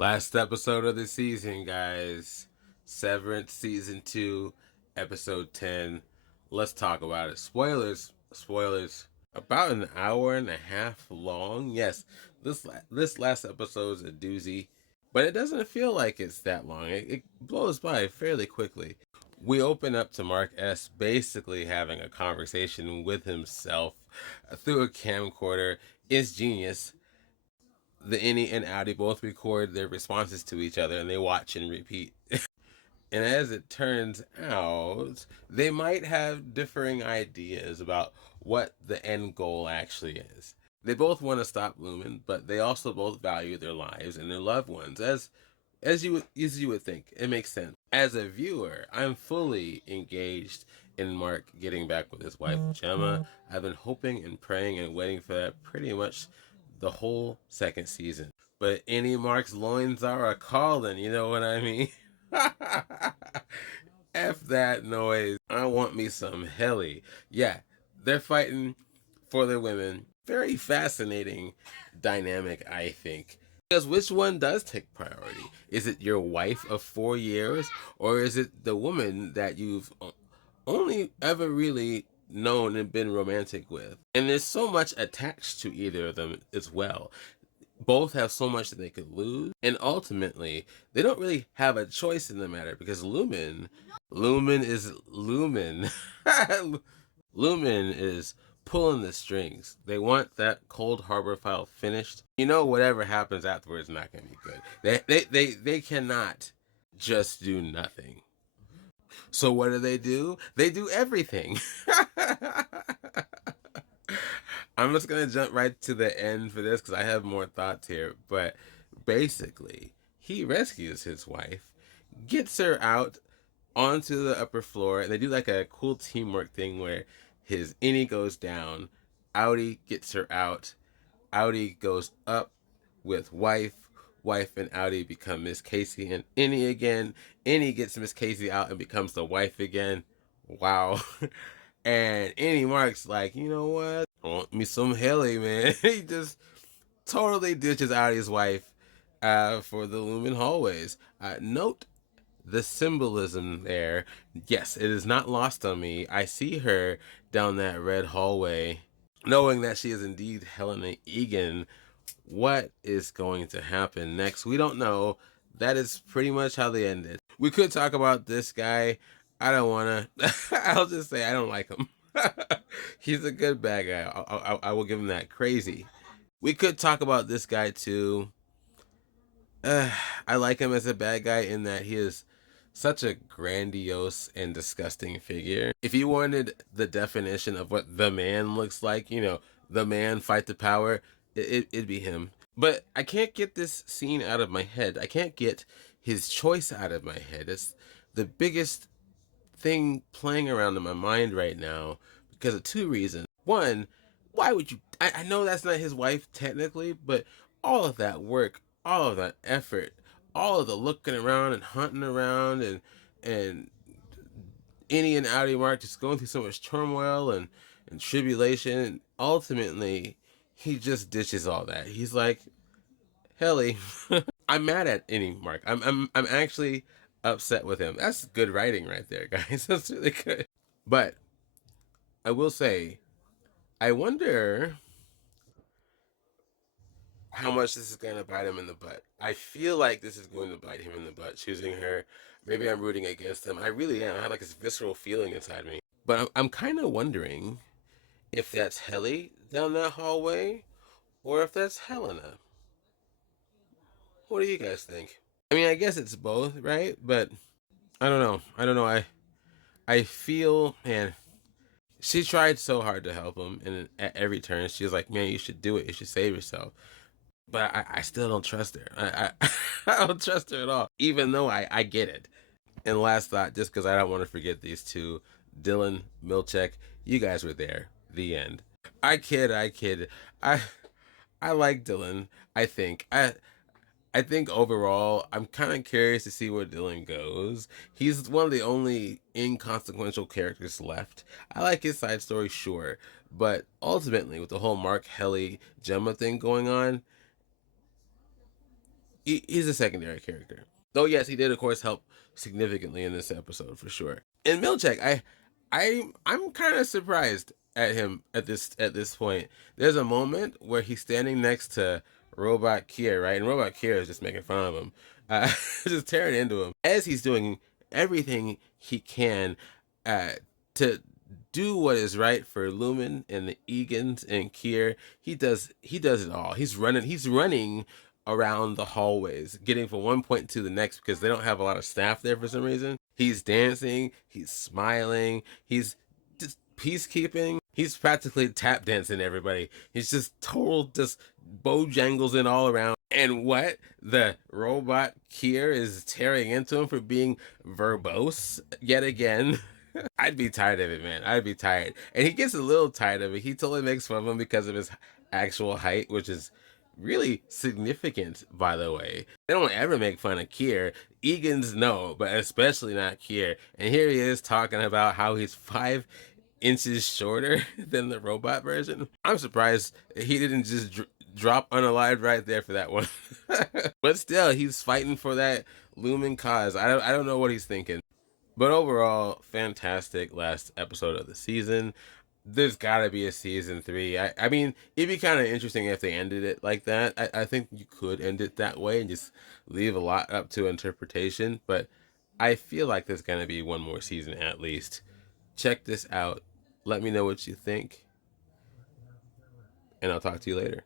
Last episode of the season, guys. Severance Season 2, Episode 10. Let's talk about it. Spoilers. Spoilers. About an hour and a half long. Yes, this last episode's a doozy. But it doesn't feel like it's that long. It blows by fairly quickly. We open up to Mark S. basically having a conversation with himself through a camcorder. It's genius. The Innie and Audi both record their responses to each other and they watch and repeat. And as it turns out, they might have differing ideas about what the end goal actually is. They both want to stop Lumen, but they also both value their lives and their loved ones, as you would think. It makes sense. As a viewer, I'm fully engaged in Mark getting back with his wife Gemma. I've been hoping and praying and waiting for that pretty much the whole second season. But any Mark's loins are a calling, you know what I mean? F that noise. I want me some heli. Yeah, they're fighting for their women. Very fascinating dynamic, I think. Because which one does take priority? Is it your wife of 4 years, or is it the woman that you've only ever really known and been romantic with? And there's so much attached to either of them as well. Both have so much that they could lose, and ultimately they don't really have a choice in the matter because Lumen is Lumen. Lumen is pulling the strings. They want that Cold Harbor file finished. You know, whatever happens afterwards is not going to be good. They cannot just do nothing. So what do? They do everything. I'm just going to jump right to the end for this because I have more thoughts here. But basically, he rescues his wife, gets her out onto the upper floor, and they do like a cool teamwork thing where his Innie goes down, Audi gets her out, Audi goes up with wife and Audi become Miss Casey and Innie again. Innie gets Miss Casey out and becomes the wife again. Wow. And Innie Mark's like, you know what? I want me some heli, man. He just totally ditches Audi's wife for the Lumen hallways. Note the symbolism there. Yes, it is not lost on me. I see her down that red hallway, knowing that she is indeed Helena Egan. What is going to happen next? We don't know. That is pretty much how they ended. We could talk about this guy. I don't want to. I'll just say I don't like him. He's a good bad guy. I will give him that. Crazy. We could talk about this guy too. I like him as a bad guy in that he is such a grandiose and disgusting figure. If you wanted the definition of what the man looks like, you know, the man fight the power, it'd be him. But I can't get this scene out of my head. I can't get his choice out of my head. It's the biggest thing playing around in my mind right now because of two reasons. One, why would you? I know that's not his wife technically, but all of that work, all of that effort, all of the looking around and hunting around and Innie and Audi Mark just going through so much turmoil and tribulation, and ultimately he just ditches all that. He's like, Helly. I'm mad at Innie Mark. I'm actually upset with him. That's good writing right there, guys. That's really good. But I will say, I wonder how much this is going to bite him in the butt. I feel like this is going to bite him in the butt, choosing her. Maybe I'm rooting against him. I really am. I have like this visceral feeling inside me. But I'm kind of wondering if that's Helly down that hallway or if that's Helena. What do you guys think? I mean, I guess it's both, right? But I don't know. I don't know. I feel, man, she tried so hard to help him, and at every turn, she was like, "Man, you should do it. You should save yourself." But I still don't trust her. I don't trust her at all, even though I get it. And last thought, just because I don't want to forget these two, Dylan, Milchek, you guys were there. The end. I kid. I I like Dylan. I think I think overall, I'm kind of curious to see where Dylan goes. He's one of the only inconsequential characters left. I like his side story, sure, but ultimately, with the whole Mark Helly Gemma thing going on, he's a secondary character. Though yes, he did of course help significantly in this episode for sure. In Milchek, I'm kind of surprised at him at this point. There's a moment where he's standing next to Robot Kier, right? And Robot Kier is just making fun of him, just tearing into him as he's doing everything he can uh, to do what is right for Lumen and the Egans and Kier. He does it all. He's running around the hallways, getting from one point to the next because they don't have a lot of staff there for some reason. He's dancing, he's smiling, he's just peacekeeping. He's practically tap dancing everybody. He's just total, just bojangles in all around. And what? The robot Kier is tearing into him for being verbose yet again. I'd be tired of it, man. I'd be tired. And he gets a little tired of it. He totally makes fun of him because of his actual height, which is really significant, by the way. They don't ever make fun of Kier. Egan's no, but especially not Kier. And here he is talking about how he's 5 inches shorter than the robot version. I'm surprised he didn't just drop unalive right there for that one. But still, he's fighting for that looming cause. I don't know what he's thinking. But overall, fantastic last episode of the season. There's got to be a season 3. I mean, it'd be kind of interesting if they ended it like that. I think you could end it that way and just leave a lot up to interpretation. But I feel like there's going to be one more season at least. Check this out. Let me know what you think. And I'll talk to you later.